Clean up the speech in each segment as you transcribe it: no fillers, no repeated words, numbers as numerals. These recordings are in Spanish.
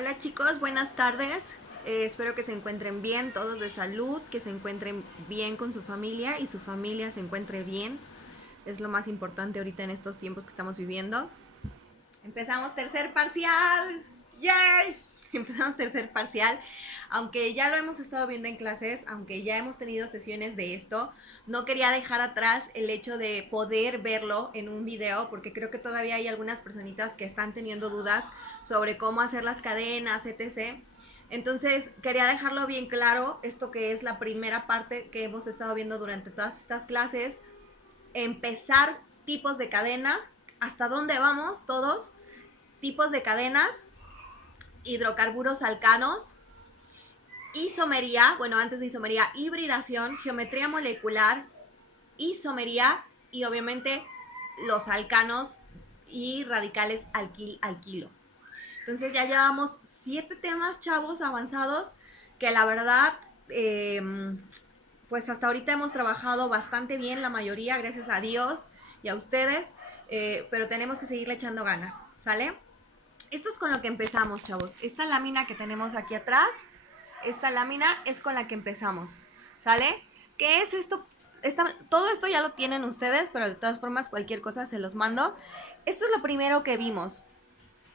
Hola chicos, buenas tardes. Espero que se encuentren bien, todos de salud, que se encuentren bien con su familia y su familia se encuentre bien. Es lo más importante ahorita en estos tiempos que estamos viviendo. Empezamos tercer parcial. ¡Yay! Empezamos tercer parcial. Aunque ya lo hemos estado viendo en clases, aunque ya hemos tenido sesiones de esto, no quería dejar atrás el hecho de poder verlo en un video, porque creo que todavía hay algunas personitas que están teniendo dudas sobre cómo hacer las cadenas, etc. Entonces quería dejarlo bien claro, esto que es la primera parte que hemos estado viendo durante todas estas clases, empezar tipos de cadenas, hasta dónde vamos todos, tipos de cadenas, hidrocarburos alcanos, isomería, bueno, antes de isomería, hibridación, geometría molecular, isomería y obviamente los alcanos y radicales alquilo. Entonces ya llevamos 7 temas, chavos, avanzados, que la verdad, pues hasta ahorita hemos trabajado bastante bien, la mayoría, gracias a Dios y a ustedes, pero tenemos que seguirle echando ganas, ¿sale? Esto es con lo que empezamos, chavos. Esta lámina que tenemos aquí atrás, esta lámina es con la que empezamos, ¿sale? ¿Qué es esto? Todo esto ya lo tienen ustedes, pero de todas formas cualquier cosa se los mando. Esto es lo primero que vimos.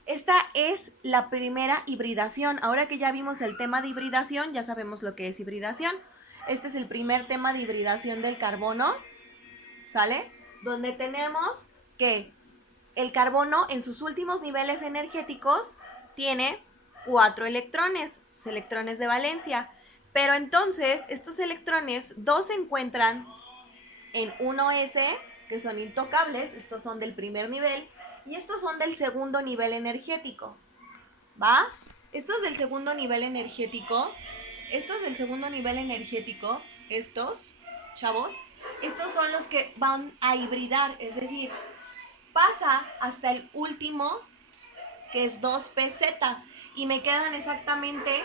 Esta es la primera hibridación. Ahora que ya vimos el tema de hibridación, ya sabemos lo que es hibridación. Este es el primer tema de hibridación del carbono, ¿sale? Donde tenemos que el carbono en sus últimos niveles energéticos tiene 4 electrones, sus electrones de valencia. Pero entonces estos electrones, 2 se encuentran en 1s, que son intocables, estos son del primer nivel, y estos son del segundo nivel energético, ¿va? Estos del segundo nivel energético, estos, chavos, estos son los que van a hibridar, es decir, pasa hasta el último, que es 2pz, y me quedan exactamente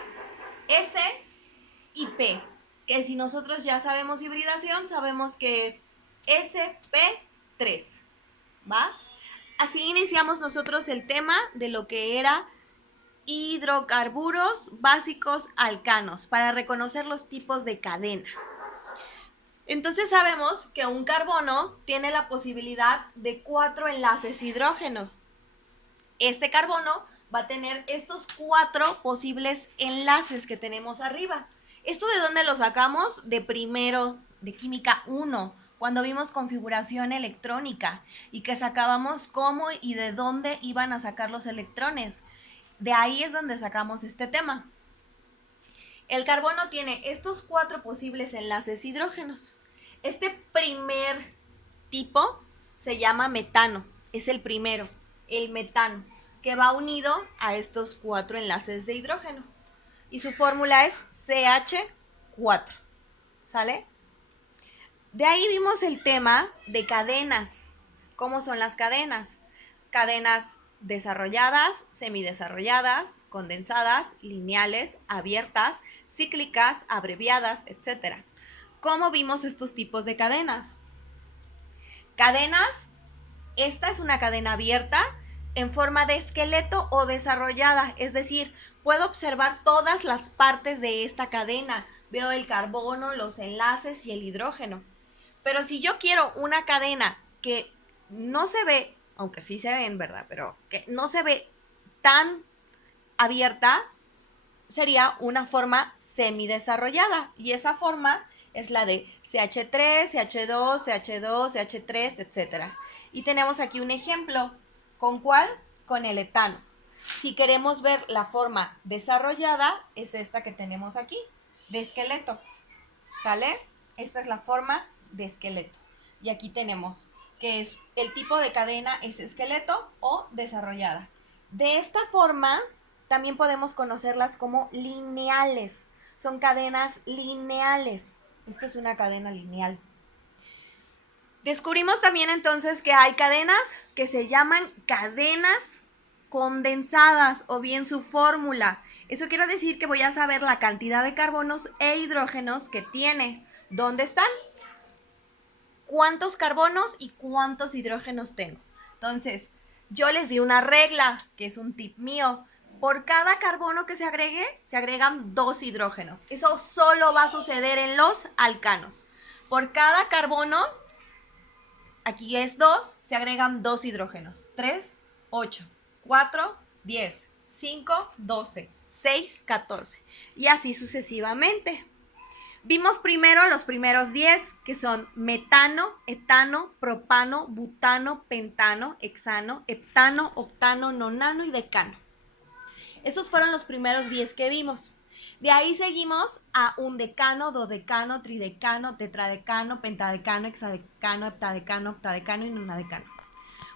S y P, que si nosotros ya sabemos hibridación, sabemos que es sp3, ¿va? Así iniciamos nosotros el tema de lo que era hidrocarburos básicos alcanos, para reconocer los tipos de cadena. Entonces sabemos que un carbono tiene la posibilidad de 4 enlaces hidrógeno. Este carbono va a tener estos 4 posibles enlaces que tenemos arriba. ¿Esto de dónde lo sacamos? De primero, de química 1, cuando vimos configuración electrónica y que sacábamos cómo y de dónde iban a sacar los electrones. De ahí es donde sacamos este tema. El carbono tiene estos 4 posibles enlaces hidrógenos. Este primer tipo se llama metano, es el primero, el metano, que va unido a estos 4 enlaces de hidrógeno. Y su fórmula es CH4, ¿sale? De ahí vimos el tema de cadenas. ¿Cómo son las cadenas? Cadenas desarrolladas, semidesarrolladas, condensadas, lineales, abiertas, cíclicas, abreviadas, etc. ¿Cómo vimos estos tipos de cadenas? Cadenas, esta es una cadena abierta en forma de esqueleto o desarrollada, es decir, puedo observar todas las partes de esta cadena, veo el carbono, los enlaces y el hidrógeno. Pero si yo quiero una cadena que no se ve, aunque sí se ven, ¿verdad? Pero que no se ve tan abierta, sería una forma semidesarrollada. Y esa forma es la de CH3, CH2, CH2, CH3, etc. Y tenemos aquí un ejemplo. ¿Con cuál? Con el etano. Si queremos ver la forma desarrollada, es esta que tenemos aquí, de esqueleto. ¿Sale? Esta es la forma de esqueleto. Y aquí tenemos que es el tipo de cadena es esqueleto o desarrollada. De esta forma también podemos conocerlas como lineales. Son cadenas lineales. Esta es una cadena lineal. Descubrimos también entonces que hay cadenas que se llaman cadenas condensadas o bien su fórmula. Eso quiere decir que voy a saber la cantidad de carbonos e hidrógenos que tiene. ¿Dónde están? ¿Cuántos carbonos y cuántos hidrógenos tengo? Entonces, yo les di una regla, que es un tip mío. Por cada carbono que se agregue, se agregan 2 hidrógenos. Eso solo va a suceder en los alcanos. Por cada carbono, aquí es 2, se agregan 2 hidrógenos. 3, 8, 4, 10, 5, 12, 6, 14. Y así sucesivamente. Vimos primero los primeros 10, que son metano, etano, propano, butano, pentano, hexano, heptano, octano, nonano y decano. Esos fueron los primeros 10 que vimos. De ahí seguimos a un decano, dodecano, tridecano, tetradecano, pentadecano, hexadecano, heptadecano, octadecano y nonadecano.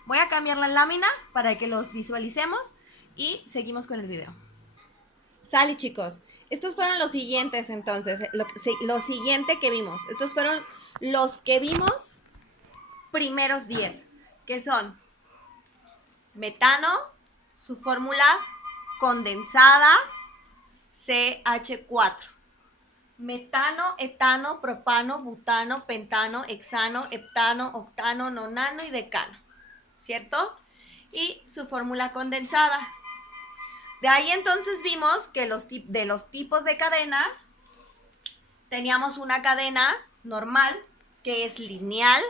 Voy a cambiar la lámina para que los visualicemos y seguimos con el video. Sale, chicos. Estos fueron los siguientes, entonces. Lo siguiente que vimos. Estos fueron los que vimos primeros 10, que son metano, su fórmula condensada, CH4. Metano, etano, propano, butano, pentano, hexano, heptano, octano, nonano y decano. ¿Cierto? Y su fórmula condensada. De ahí entonces vimos que de los tipos de cadenas teníamos una cadena normal que es lineal,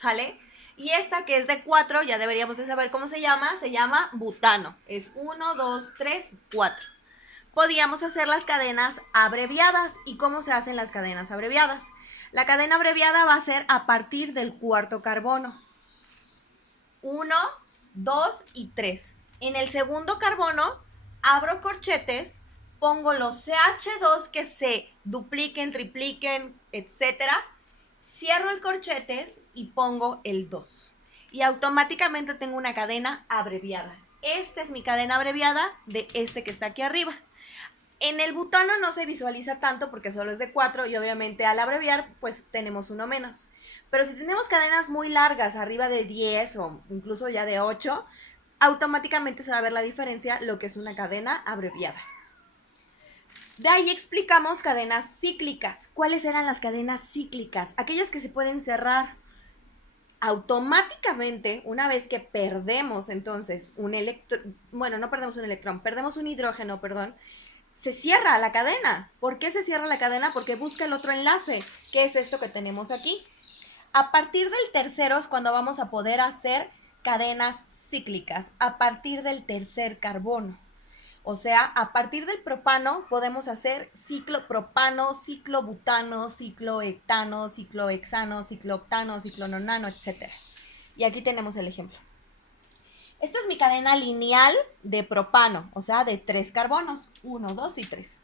¿sale? Y esta que es de 4, ya deberíamos de saber cómo se llama butano. Es 1, 2, 3, 4. Podíamos hacer las cadenas abreviadas. ¿Y cómo se hacen las cadenas abreviadas? La cadena abreviada va a ser a partir del cuarto carbono. 1, 2 y 3. En el segundo carbono, abro corchetes, pongo los CH2 que se dupliquen, tripliquen, etcétera. Cierro el corchetes y pongo el 2. Y automáticamente tengo una cadena abreviada. Esta es mi cadena abreviada de este que está aquí arriba. En el butano no se visualiza tanto porque solo es de 4 y obviamente al abreviar pues tenemos uno menos. Pero si tenemos cadenas muy largas, arriba de 10 o incluso ya de 8, automáticamente se va a ver la diferencia, lo que es una cadena abreviada. De ahí explicamos cadenas cíclicas. ¿Cuáles eran las cadenas cíclicas? Aquellas que se pueden cerrar. Automáticamente, una vez que perdemos entonces un electrón, bueno, no perdemos un electrón, perdemos un hidrógeno, perdón, se cierra la cadena. ¿Por qué se cierra la cadena? Porque busca el otro enlace, que es esto que tenemos aquí. A partir del tercero es cuando vamos a poder hacer cadenas cíclicas, a partir del tercer carbono. O sea, a partir del propano podemos hacer ciclo propano, ciclo butano, ciclo hectano, ciclo hexano, ciclo octano, ciclo nonano, etc. Y aquí tenemos el ejemplo. Esta es mi cadena lineal de propano, o sea, de 3 carbonos, 1, 2 y 3.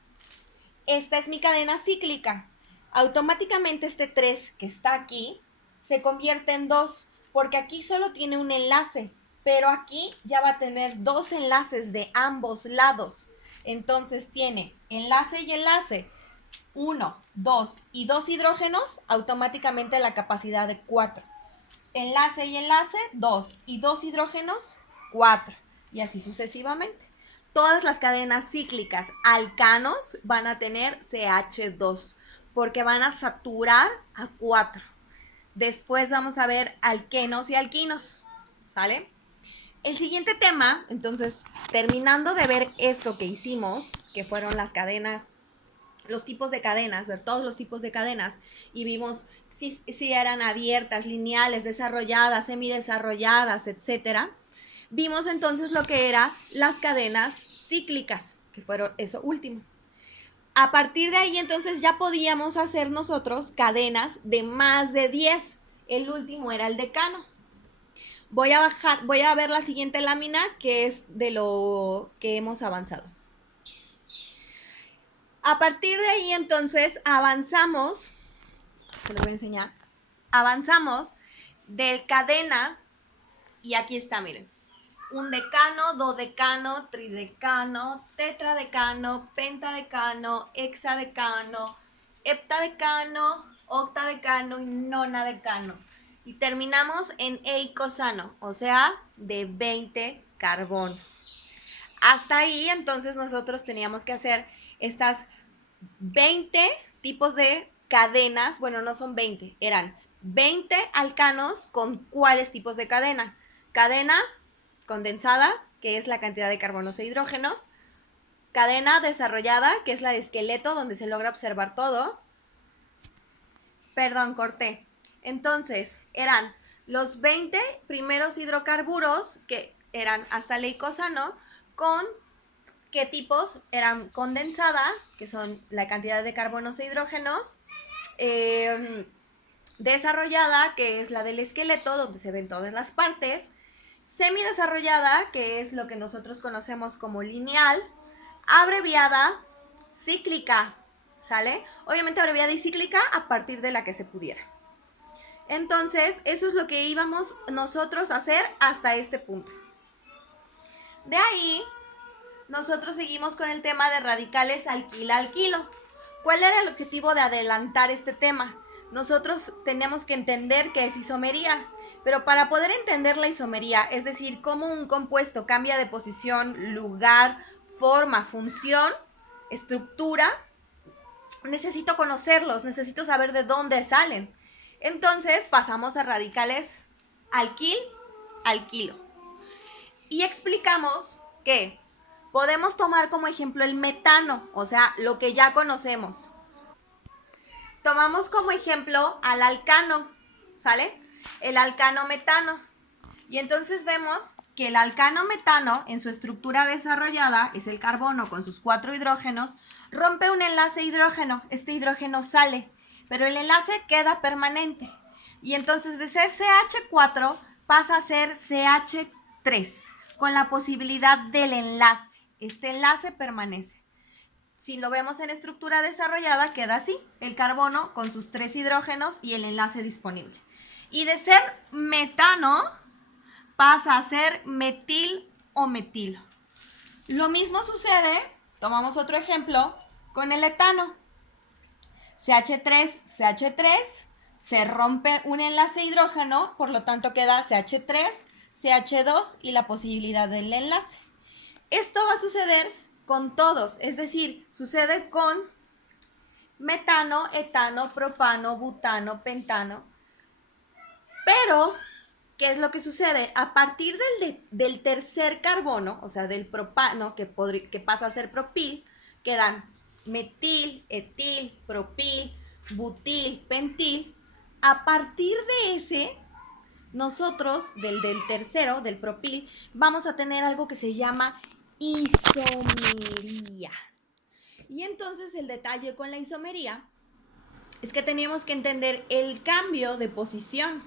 Esta es mi cadena cíclica. Automáticamente este 3 que está aquí se convierte en 2, porque aquí solo tiene un enlace, pero aquí ya va a tener 2 enlaces de ambos lados. Entonces tiene enlace y enlace, 1, 2 y 2 hidrógenos, automáticamente la capacidad de 4. Enlace y enlace, 2 y 2 hidrógenos, 4. Y así sucesivamente. Todas las cadenas cíclicas alcanos van a tener CH2, porque van a saturar a 4. Después vamos a ver alquenos y alquinos, ¿sale? El siguiente tema, entonces, terminando de ver esto que hicimos, que fueron las cadenas, los tipos de cadenas, ver todos los tipos de cadenas, y vimos si eran abiertas, lineales, desarrolladas, semidesarrolladas, etcétera. Vimos entonces lo que eran las cadenas cíclicas, que fueron eso último. A partir de ahí, entonces, ya podíamos hacer nosotros cadenas de más de 10. El último era el decano. Voy a ver la siguiente lámina, que es de lo que hemos avanzado. A partir de ahí, entonces, avanzamos, se lo voy a enseñar, avanzamos del cadena, y aquí está, miren. Un decano, dodecano, tridecano, tetradecano, pentadecano, hexadecano, heptadecano, octadecano y nonadecano. Y terminamos en eicosano, o sea, de 20 carbonos. Hasta ahí, entonces, nosotros teníamos que hacer estas 20 tipos de cadenas. Bueno, no son 20, eran 20 alcanos con cuáles tipos de cadena. Cadena condensada, que es la cantidad de carbonos e hidrógenos. Cadena desarrollada, que es la de esqueleto, donde se logra observar todo. Perdón, corté. Entonces, eran los 20 primeros hidrocarburos, que eran hasta el eicosano, con qué tipos eran condensada, que son la cantidad de carbonos e hidrógenos, desarrollada, que es la del esqueleto, donde se ven todas las partes, semidesarrollada, que es lo que nosotros conocemos como lineal, abreviada, cíclica, ¿sale? Obviamente abreviada y cíclica a partir de la que se pudiera. Entonces, eso es lo que íbamos nosotros a hacer hasta este punto. De ahí, nosotros seguimos con el tema de radicales alquila-alquilo. ¿Cuál era el objetivo de adelantar este tema? Nosotros tenemos que entender qué es isomería, pero para poder entender la isomería, es decir, cómo un compuesto cambia de posición, lugar, forma, función, estructura, necesito conocerlos, necesito saber de dónde salen. Entonces pasamos a radicales alquil-alquilo. Y explicamos que podemos tomar como ejemplo el metano, o sea, lo que ya conocemos. Tomamos como ejemplo al alcano, ¿sale? El alcano metano. Y entonces vemos que el alcano metano, en su estructura desarrollada, es el carbono con sus 4 hidrógenos, rompe un enlace hidrógeno. Este hidrógeno sale, pero el enlace queda permanente. Y entonces de ser CH4 pasa a ser CH3, con la posibilidad del enlace. Este enlace permanece. Si lo vemos en estructura desarrollada, queda así, el carbono con sus 3 hidrógenos y el enlace disponible. Y de ser metano, pasa a ser metil o metilo. Lo mismo sucede, tomamos otro ejemplo, con el etano. CH3, CH3, se rompe un enlace hidrógeno, por lo tanto queda CH3, CH2 y la posibilidad del enlace. Esto va a suceder con todos, es decir, sucede con metano, etano, propano, butano, pentano. Pero, ¿qué es lo que sucede? A partir del tercer carbono, o sea, del propano, que pasa a ser propil, quedan metil, etil, propil, butil, pentil. A partir de ese, nosotros, del tercero, del propil, vamos a tener algo que se llama isomería. Y entonces el detalle con la isomería es que teníamos que entender el cambio de posición.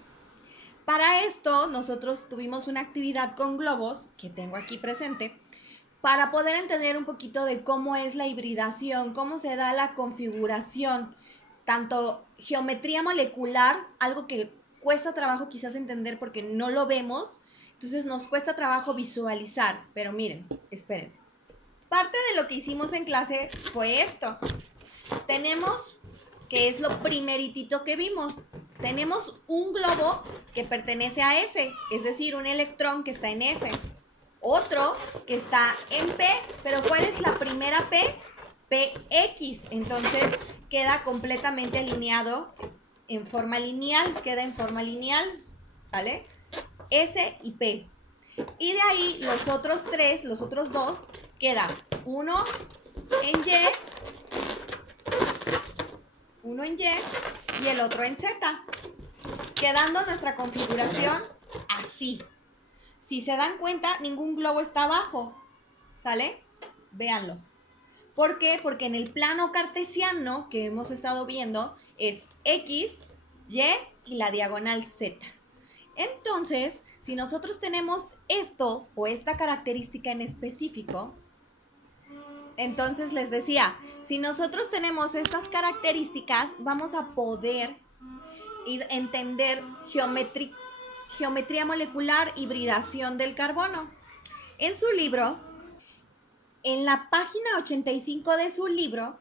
Para esto, nosotros tuvimos una actividad con globos, que tengo aquí presente, para poder entender un poquito de cómo es la hibridación, cómo se da la configuración, tanto geometría molecular, algo que cuesta trabajo quizás entender porque no lo vemos, entonces nos cuesta trabajo visualizar, pero miren, esperen. Parte de lo que hicimos en clase fue esto. Tenemos, que es lo primeritito que vimos, tenemos un globo que pertenece a S, es decir, un electrón que está en S. Otro que está en P, pero ¿cuál es la primera P? PX, entonces queda completamente alineado en forma lineal, queda en forma lineal, ¿vale? S y P. Y de ahí los otros tres, los otros dos, queda uno en Y, y el otro en Z, quedando nuestra configuración así. Si se dan cuenta, ningún globo está abajo, ¿sale? Véanlo. ¿Por qué? Porque en el plano cartesiano que hemos estado viendo es X, Y y la diagonal Z. Entonces, si nosotros tenemos esto o esta característica en específico, entonces les decía, si nosotros tenemos estas características, vamos a poder entender geometría molecular, hibridación del carbono. En su libro, en la página 85 de su libro,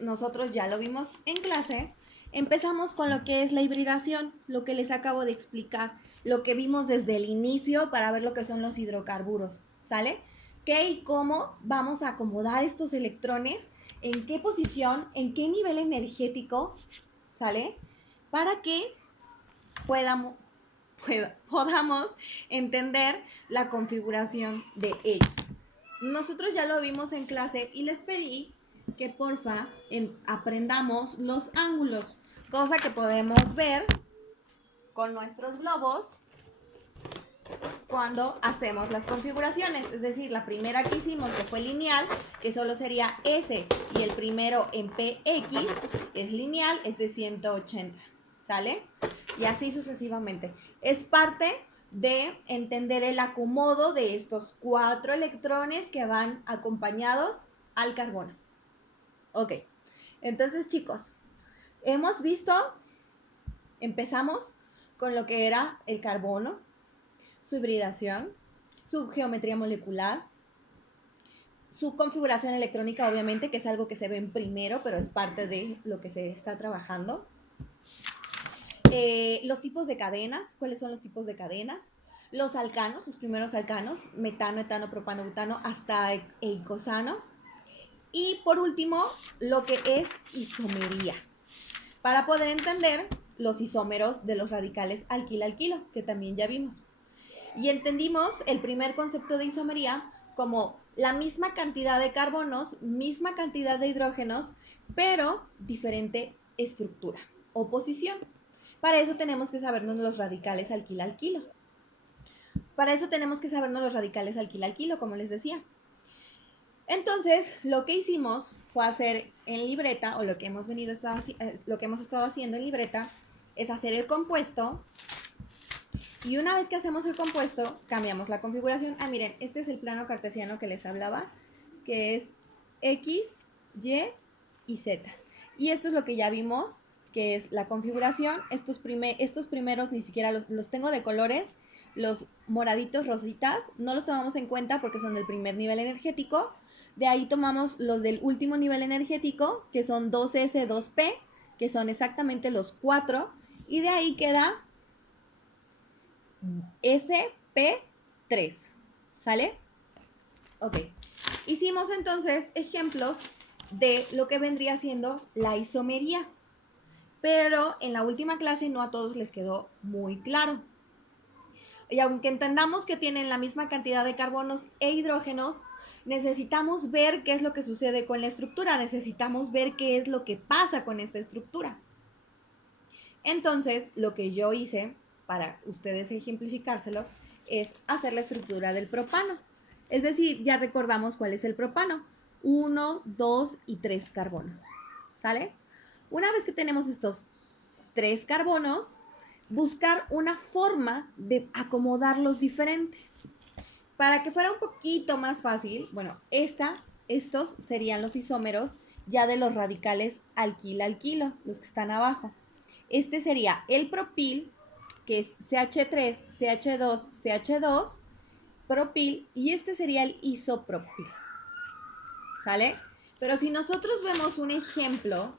nosotros ya lo vimos en clase, empezamos con lo que es la hibridación, lo que les acabo de explicar, lo que vimos desde el inicio para ver lo que son los hidrocarburos, ¿sale? ¿Qué y cómo vamos a acomodar estos electrones? ¿En qué posición? ¿En qué nivel energético? ¿Sale? Para que podamos podamos entender la configuración de ellos. Nosotros ya lo vimos en clase y les pedí que porfa aprendamos los ángulos, cosa que podemos ver con nuestros globos cuando hacemos las configuraciones. Es decir, la primera que hicimos, que fue lineal, que solo sería S, y el primero en PX es lineal, es de 180, ¿sale? Y así sucesivamente. Es parte de entender el acomodo de estos 4 electrones que van acompañados al carbono. Ok, entonces chicos, hemos visto, empezamos con lo que era el carbono, su hibridación, su geometría molecular, su configuración electrónica, obviamente, que es algo que se ve en primero, pero es parte de lo que se está trabajando. Los tipos de cadenas, ¿cuáles son los tipos de cadenas? Los alcanos, los primeros alcanos, metano, etano, propano, butano, hasta eicosano. Y por último, lo que es isomería, para poder entender los isómeros de los radicales alquil-alquilo, que también ya vimos. Y entendimos el primer concepto de isomería como la misma cantidad de carbonos, misma cantidad de hidrógenos, pero diferente estructura o posición. Para eso tenemos que sabernos los radicales alquil-alquilo. Para eso tenemos que sabernos los radicales alquil-alquilo, como les decía. Entonces, lo que hicimos fue hacer en libreta, o lo que hemos estado haciendo en libreta, es hacer el compuesto. Y una vez que hacemos el compuesto, cambiamos la configuración. Ah, miren, este es el plano cartesiano que les hablaba, que es X, Y y Z. Y esto es lo que ya vimos, que es la configuración. Estos primeros ni siquiera los tengo de colores. Los moraditos, rositas, no los tomamos en cuenta porque son del primer nivel energético. De ahí tomamos los del último nivel energético, que son 2S, 2P, que son exactamente los 4. Y de ahí queda SP3, ¿sale? Ok. Hicimos entonces ejemplos de lo que vendría siendo la isomería, pero en la última clase no a todos les quedó muy claro. Y aunque entendamos que tienen la misma cantidad de carbonos e hidrógenos, necesitamos ver qué es lo que sucede con la estructura, necesitamos ver qué es lo que pasa con esta estructura. Entonces, lo que yo hice, para ustedes ejemplificárselo, es hacer la estructura del propano. Es decir, ya recordamos cuál es el propano. 1, 2 y 3 carbonos. ¿Sale? Una vez que tenemos estos 3 carbonos, buscar una forma de acomodarlos diferente. Para que fuera un poquito más fácil, bueno, estos serían los isómeros ya de los radicales alquil-alquilo, los que están abajo. Este sería el propil, que es CH3, CH2, CH2, propil, y este sería el isopropil. ¿Sale? Pero si nosotros vemos un ejemplo,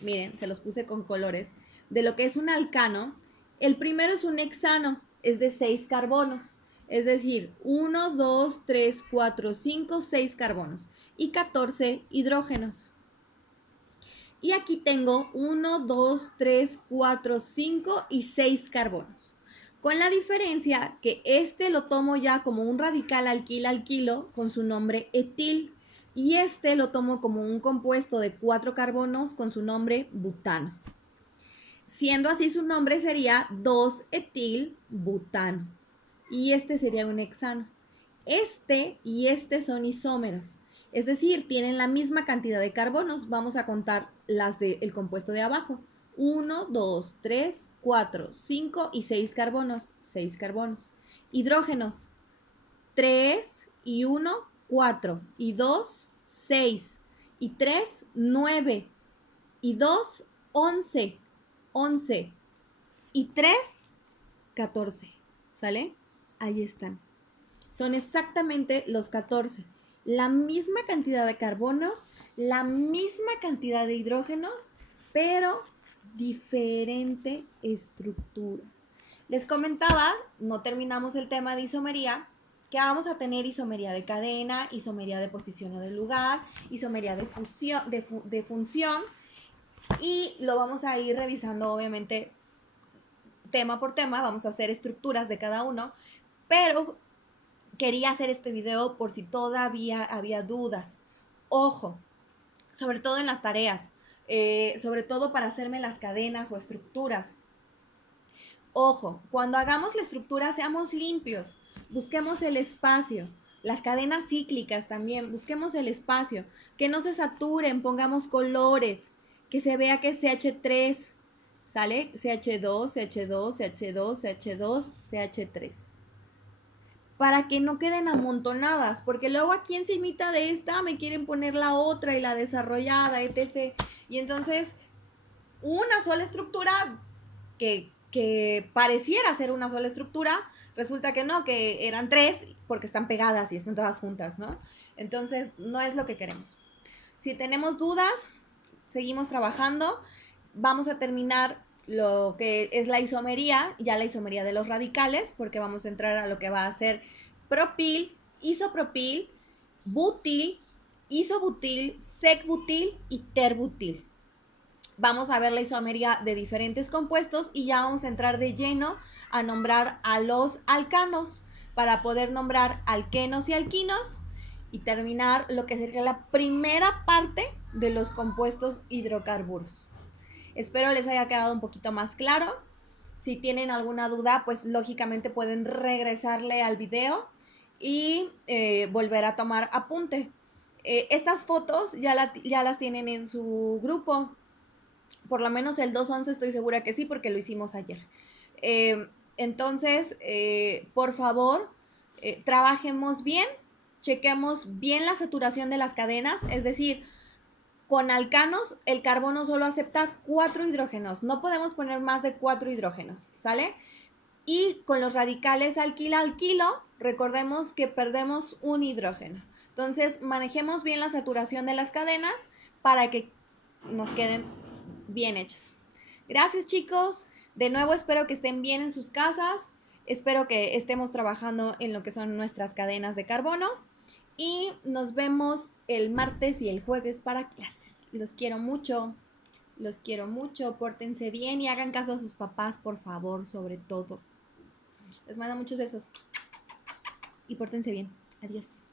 miren, se los puse con colores, de lo que es un alcano, el primero es un hexano, es de 6 carbonos. Es decir, 1, 2, 3, 4, 5, 6 carbonos y 14 hidrógenos. Y aquí tengo 1, 2, 3, 4, 5 y 6 carbonos. Con la diferencia que este lo tomo ya como un radical alquil-alquilo con su nombre etil. Y este lo tomo como un compuesto de 4 carbonos con su nombre butano. Siendo así, su nombre sería 2-etil-butano. Y este sería un hexano. Este y este son isómeros. Es decir, tienen la misma cantidad de carbonos. Vamos a contar las del compuesto de abajo. 1, 2, 3, 4, 5 y 6 carbonos. 6 carbonos. Hidrógenos. 3 y 1, 4. Y 2, 6. Y 3, 9. Y 2, 11. 11. Y 3, 14. ¿Sale? Ahí están. Son exactamente los 14. La misma cantidad de carbonos, la misma cantidad de hidrógenos, pero diferente estructura. Les comentaba, no terminamos el tema de isomería, que vamos a tener isomería de cadena, isomería de posición o de lugar, isomería de función, y lo vamos a ir revisando obviamente tema por tema, vamos a hacer estructuras de cada uno, pero quería hacer este video por si todavía había dudas. Ojo, sobre todo en las tareas, sobre todo para hacerme las cadenas o estructuras. Ojo, cuando hagamos la estructura seamos limpios, busquemos el espacio. Las cadenas cíclicas también, busquemos el espacio, que no se saturen, pongamos colores, que se vea que es CH3, ¿sale? CH2, CH2, CH2, CH2, CH3. Para que no queden amontonadas, porque luego aquí encimita de esta me quieren poner la otra y la desarrollada, etc. Y entonces, una sola estructura que pareciera ser una sola estructura, resulta que no, que eran tres porque están pegadas y están todas juntas, ¿no? Entonces, no es lo que queremos. Si tenemos dudas, seguimos trabajando. Vamos a terminar lo que es la isomería, ya la isomería de los radicales, porque vamos a entrar a lo que va a ser propil, isopropil, butil, isobutil, secbutil y terbutil. Vamos a ver la isomería de diferentes compuestos y ya vamos a entrar de lleno a nombrar a los alcanos para poder nombrar alquenos y alquinos y terminar lo que sería la primera parte de los compuestos hidrocarburos. Espero les haya quedado un poquito más claro. Si tienen alguna duda, pues lógicamente pueden regresarle al video y volver a tomar apunte. Estas fotos ya las tienen en su grupo. Por lo menos el 211 estoy segura que sí, porque lo hicimos ayer. Entonces, por favor, trabajemos bien, chequemos bien la saturación de las cadenas, es decir, con alcanos el carbono solo acepta 4 hidrógenos, no podemos poner más de 4 hidrógenos, ¿sale? Y con los radicales alquila-alquilo, recordemos que perdemos un hidrógeno. Entonces, manejemos bien la saturación de las cadenas para que nos queden bien hechas. Gracias, chicos. De nuevo, espero que estén bien en sus casas. Espero que estemos trabajando en lo que son nuestras cadenas de carbonos. Y nos vemos el martes y el jueves para clases. Los quiero mucho. Los quiero mucho. Pórtense bien y hagan caso a sus papás, por favor, sobre todo. Les mando muchos besos. Y pórtense bien. Adiós.